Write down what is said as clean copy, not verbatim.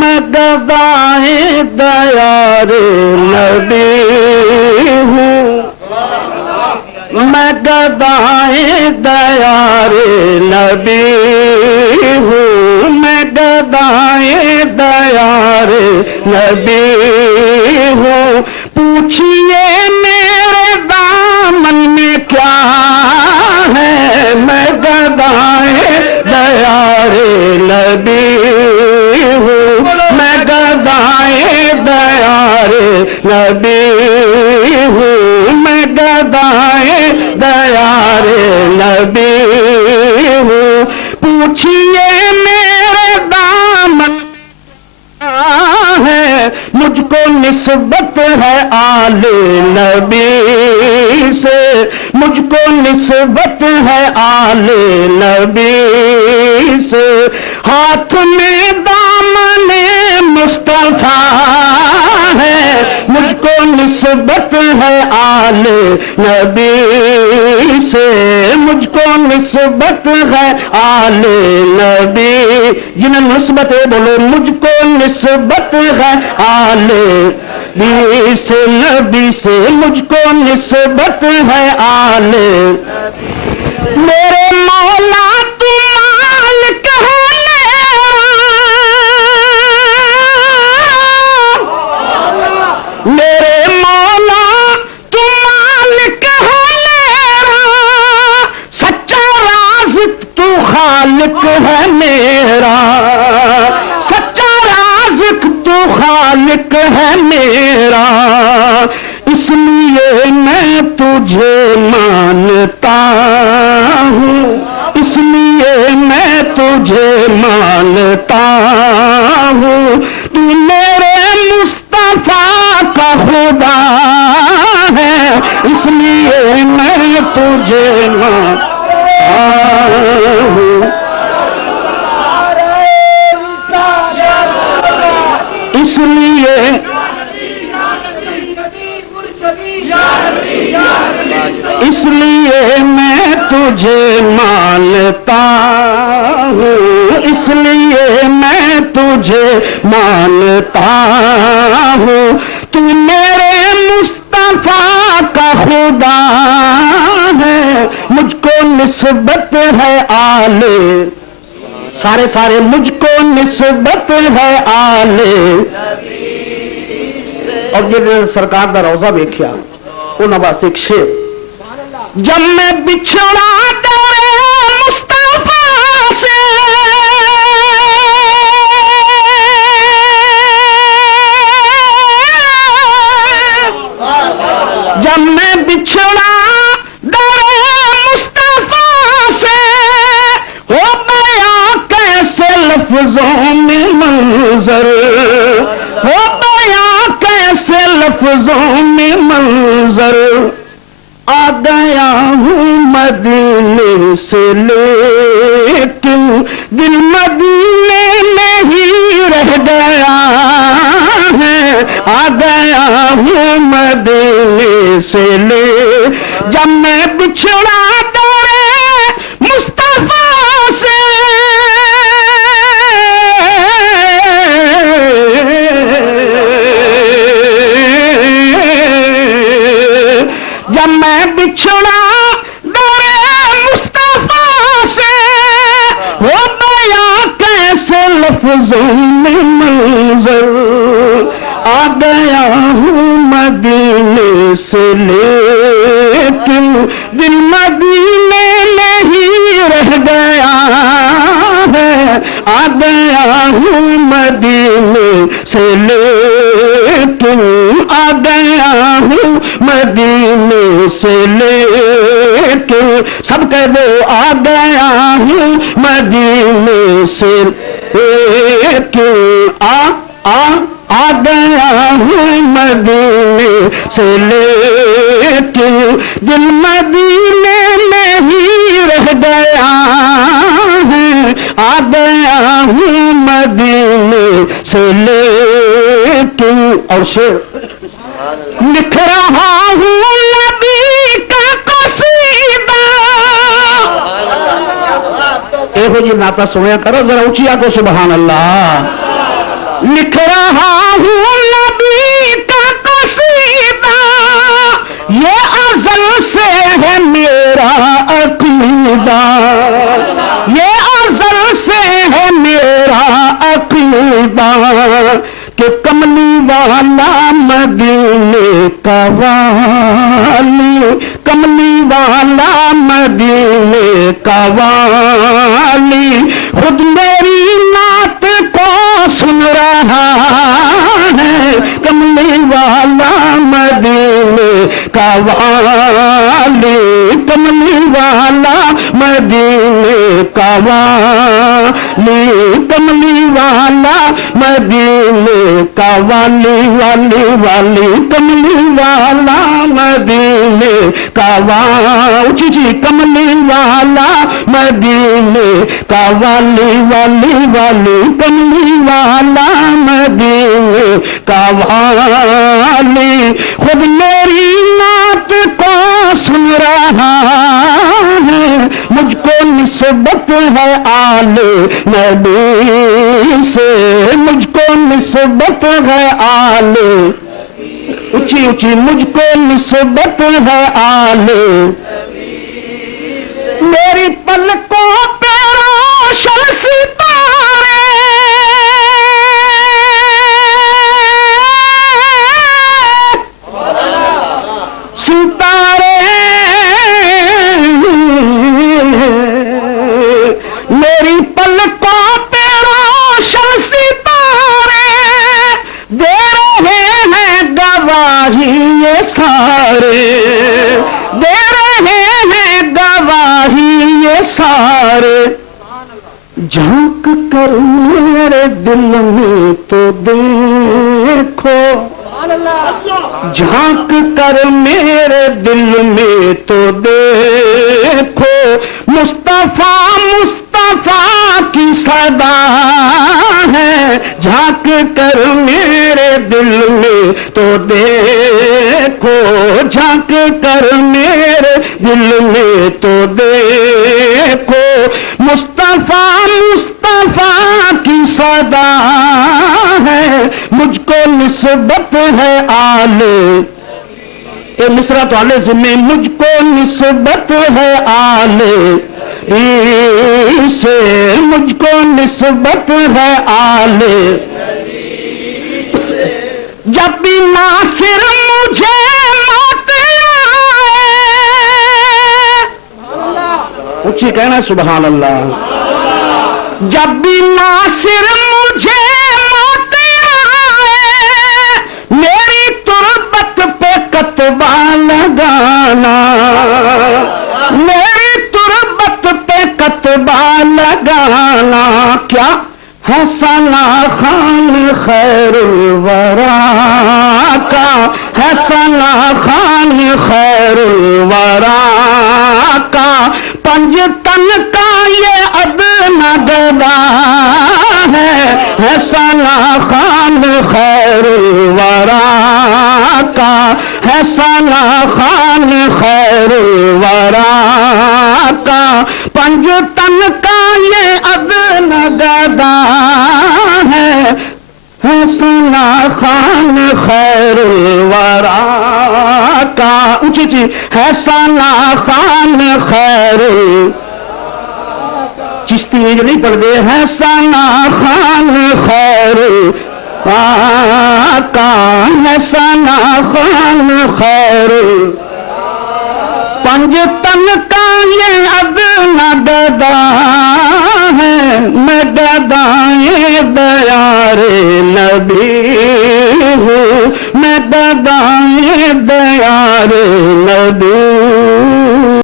میں گدائے دیار نبی ہوں، میں گدائے دیار نبی ہوں، میں گدائے دیار نبی ہوں، پوچھئے میرے دامن میں کیا ہے، میں گدائے دیار نبی ہوں، میں گدائے دیار نبی ہوں، میں گدائے دیار نبی ہوں، پوچھئے میرے دامن ہے، مجھ کو نسبت ہے آل نبی سے، مجھ کو نسبت ہے آل نبی سے، ہاتھ میں دامن مصطفیٰ ہے، مجھ کو نسبت ہے آل نبی سے، مجھ کو نسبت ہے آل نبی، جنہیں نسبت ہے بولو مجھ کو نسبت ہے آل نبی سے، نبی سے مجھ کو نسبت ہے آل، میرے مولا تو مالک ہے میرے مولا تو مالک ہے میرا، سچا رازق تو خالق ہے میرا، سچا رازق تو خالق ہے میرا، اس لیے میں تجھے مانتا ہوں، اس لیے میں تجھے مانتا ہوں، تو میرے مصطفیٰ کا خدا ہے، اس لیے میں تجھے مانتا ہوں، اس لیے اس لیے میں تجھے مانتا ہوں، اس لیے میں تجھے مانتا ہوں، تو میرے مصطفیٰ کا خدا ہے، مجھ کو نسبت ہے آل، سارے مجھ کو نسبت ہے آل، اور جب سرکار دا روزہ ویکھیا انہاں واسطے ایک شعر، جب میں بچھڑا تیرے مصطفیٰ سے، جب میں بچھڑا تیرے مصطفیٰ سے، ہو بیاں کیسے لفظوں میں منظر، ہو بیاں کیسے لفظوں میں منظر، آ گیا ہوں مدینے سے لیکن دل مدینے میں ہی رہ گیا ہے، آ گیا ہوں مدینے سے لے، جب میں بچھڑا تیرے مصطفیٰ سے، جب میں بچھڑا درے مصطفیٰ سے، ہو بیاں کیسے لفظوں میں منظر، آ گیا ہوں مدینے سے لیکن دل مدینے میں ہی رہ گیا ہے، آ گیا ہوں مدینے سے لیکن، آ گیا ہوں مدینے سے لیکن، سب کہہ دو آ گیا ہوں مدینے سے لیکن، آ گیا ہوں مدینے سے لیکن، دل مدینے میں ہی رہ گیا ہے، آ گیا ہوں مدینے سے لیکن، اور شعر لکھ رہا ہوں نبی کا قصیدہ، یہو جی نعت سنیا کرو ذرا اونچی آ کو سبحان اللہ. لکھ رہا ہوں نبی کا قصیدہ یہ ازل سے ہے میرا عقیدہ، یہ ازل سے ہے میرا عقیدہ کہ کملی والا مدینے کا والی، کملی والا مدینے کا والی خود میری نعت کو سن رہا ہے، کملی والا مدینے کا والی، کملی والا مدینے کا والی، کملی والا مدینے کا والی، والی والی کملی والا مدینے کا والی، جی کملی والا مدینے کا والی، والی والی کملی والا مدینے کا والی خود میری نعت کو سن رہا ہے، مجھ کو نسبت ہے آل نبی سے، مجھ کو نسبت ہے آل، اونچی اونچی مجھ کو نسبت ہے آل، میری پلکوں پہ روشن ستارے، ستارے میری پلکوں پہ روشن ستارے دے رہے ہیں گواہی یہ سارے، دے رہے ہیں گواہی یہ سارے، جھانک کر میرے دل میں تو دیکھو، جھانک کر میرے دل میں تو دیکھو، مصطفیٰ مصطفیٰ کی صدا ہے، جھانک کر میرے دل میں تو دیکھو، جھانک کر میرے دل میں تو دیکھو، مصطفیٰ مصطفیٰ کی صدا ہے، مجھ کو نسبت ہے آل، یہ مصرع تو آل ذمہ، مجھ کو نسبت ہے آل سے، مجھ کو نسبت ہے آل، جب بھی ناصر مجھے موت آئے، اونچی کہنا سبحان اللہ، جب بھی ناصر مجھے موت آئے، میری تربت پہ کتبہ لگانا، میری تربت پہ کتبہ لگانا، کیا ہے ثنا خان خیر الورا کا، ہے ثنا خان خیر الورا کا، پنج تن کا یہ ادنا گدا ہے ثنا خان خیر الورا کا، ہے ثنا خان خیر الورا کا، پنج تن کا یہ ادنا گدا ہے ثنا خان خیر الورا کا، اونچی چی ہے ثنا خان خیر، چشتی جو نہیں پڑھ دے، ہے ثنا خان خیر کا، ہے ثنا خان خیر، پنج تن کا یہ ادنا گدا ہے، میں گدائے دیار نبی ہوں، میں گدائے دیار نبی